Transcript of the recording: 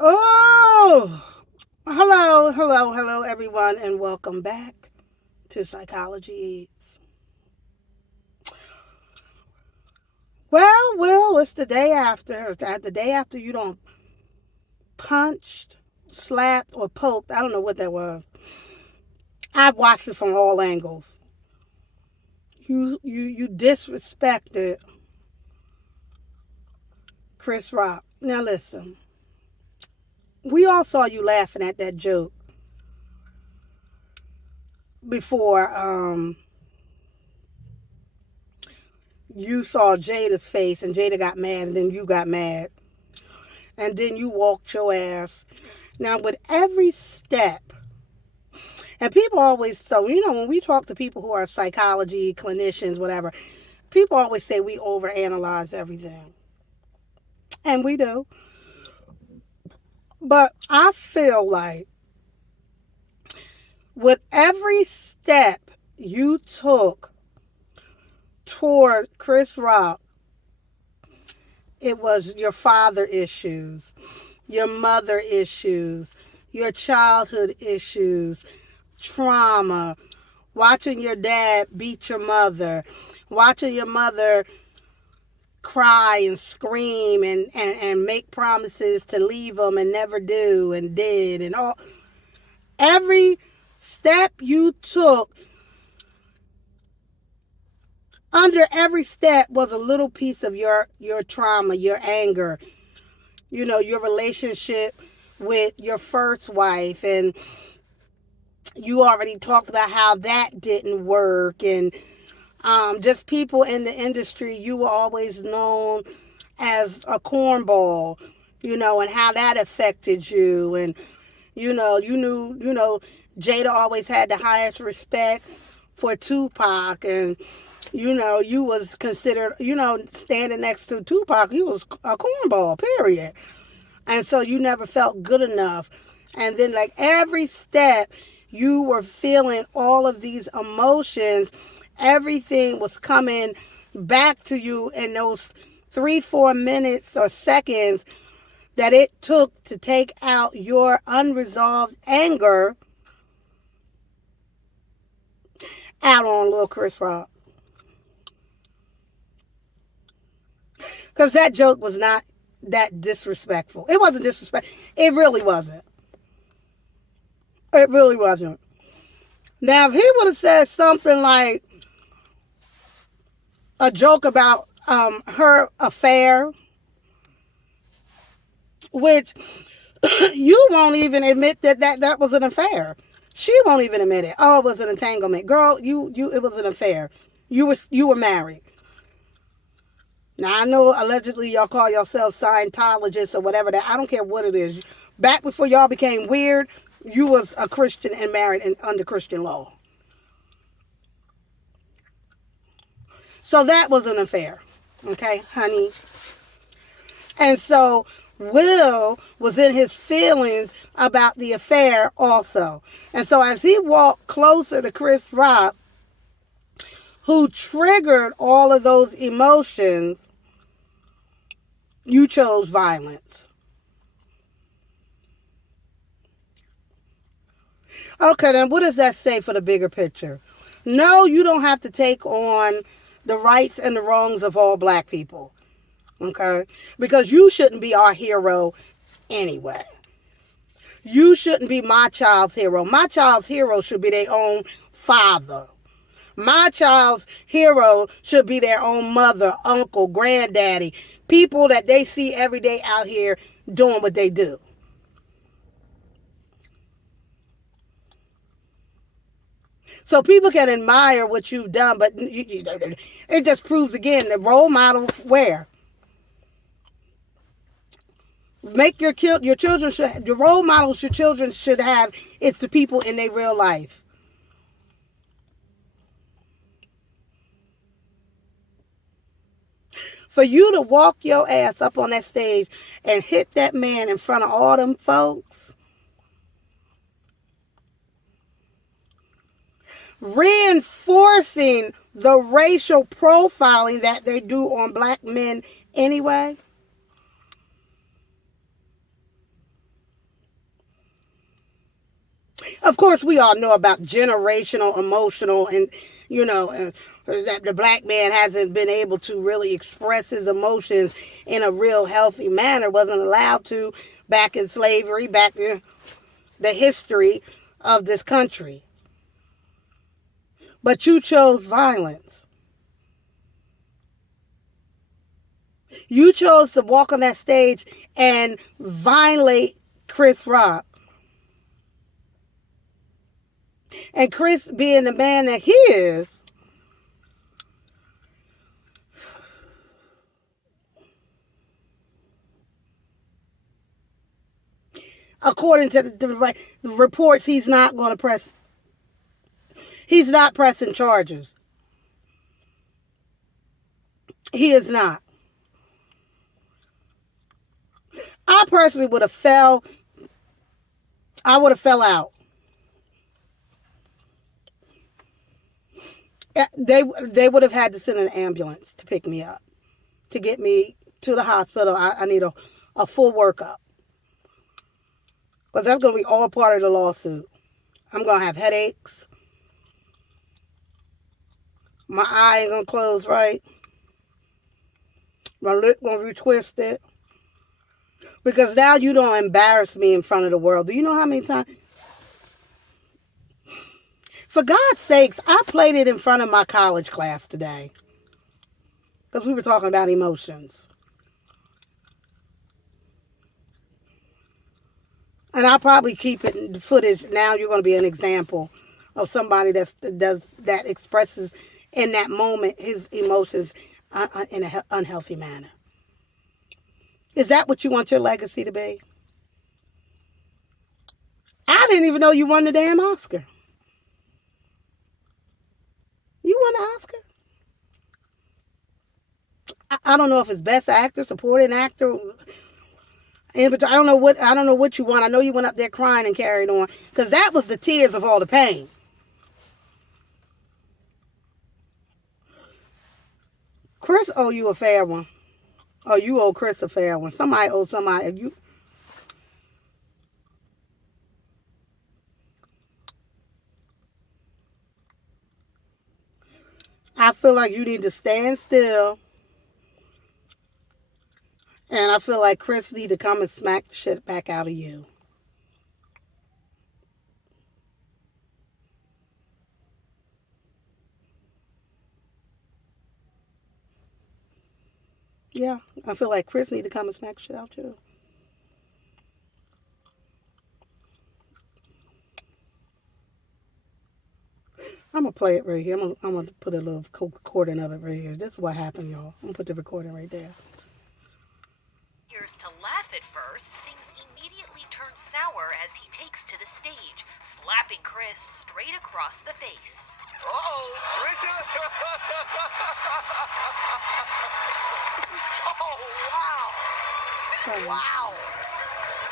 Oh, hello, everyone, and welcome back to Psychology Eats. Well, it's the day after. It's the day after you don't punched, slapped, or poked. I don't know what that was. I've watched it from all angles. You disrespected Chris Rock. Now listen, we all saw you laughing at that joke before you saw Jada's face and Jada got mad and then you got mad and then you walked your ass. Now, with every step, and people always, so, when we talk to people who are psychology, clinicians, whatever, people always say we overanalyze everything. And we do. But I feel like with every step you took toward Chris Rock, it was your father issues, your mother issues, your childhood issues, trauma, watching your dad beat your mother, watching your mother cry and scream and make promises to leave them and never do and did and all. Every step you took, under every step was a little piece of your trauma, your anger, your relationship with your first wife, and you already talked about how that didn't work, and just people in the industry, you were always known as a cornball, and how that affected you, and you knew, Jada always had the highest respect for Tupac, and you was considered, standing next to Tupac, he was a cornball, period. And so you never felt good enough. And then, like, every step, you were feeling all of these emotions. Everything was coming back to you in those 3-4 minutes or seconds that it took to take out your unresolved anger out on little Chris Rock. Because that joke was not that disrespectful. It wasn't disrespectful. It really wasn't. It really wasn't. Now, if he would have said something like a joke about her affair, which you won't even admit that was an affair. She won't even admit it. Oh, it was an entanglement. Girl, it was an affair. You were married. Now, I know allegedly y'all call yourselves Scientologists or whatever that. I don't care what it is. Back before y'all became weird, you was a Christian and married and under Christian law. So that was an affair. Okay, honey. And so Will was in his feelings about the affair also. And so as he walked closer to Chris Rock, who triggered all of those emotions, you chose violence. Okay, then what does that say for the bigger picture? No, you don't have to take on the rights and the wrongs of all black people. Okay? Because you shouldn't be our hero anyway. You shouldn't be my child's hero. My child's hero should be their own father. My child's hero should be their own mother, uncle, granddaddy, people that they see every day out here doing what they do. So people can admire what you've done, but it just proves again the role model where make your children should, the role models your children should have. It's the people in their real life. For you to walk your ass up on that stage and hit that man in front of all them folks, reinforcing the racial profiling that they do on black men anyway. Of course, we all know about generational, emotional, and, that the black man hasn't been able to really express his emotions in a real healthy manner, wasn't allowed to back in slavery, back in the history of this country. But you chose violence. You chose to walk on that stage and violate Chris Rock. And Chris, being the man that he is, according to the reports, he's not pressing charges. He is not. I personally would have fell out. They would have had to send an ambulance to pick me up, to get me to the hospital. I need a full workup. Because that's going to be all part of the lawsuit. I'm going to have headaches. My eye ain't going to close right. My lip going to be twisted. Because now you don't embarrass me in front of the world. Do you know how many times? For God's sakes, I played it in front of my college class today. Because we were talking about emotions. And I'll probably keep it in the footage. Now you're going to be an example of somebody that expresses in that moment his emotions in an unhealthy manner. Is that what you want your legacy to be? I didn't even know you won the damn Oscar. You won the Oscar? I don't know if it's best actor, supporting actor. I don't know what you won. I know you went up there crying and carried on. Because that was the tears of all the pain. Chris owe you a fair one. Oh, you owe Chris a fair one. Somebody owe somebody. I feel like you need to stand still. And I feel like Chris need to come and smack the shit back out of you. Yeah, I feel like Chris need to come and smack the shit out too. I'm going to play it right here. I'm going to put a little recording of it right here. This is what happened, y'all. I'm going to put the recording right there. Appears to laugh at first, things immediately turn sour as he takes to the stage, slapping Chris straight across the face. Uh-oh, Richard! Oh, wow! Wow!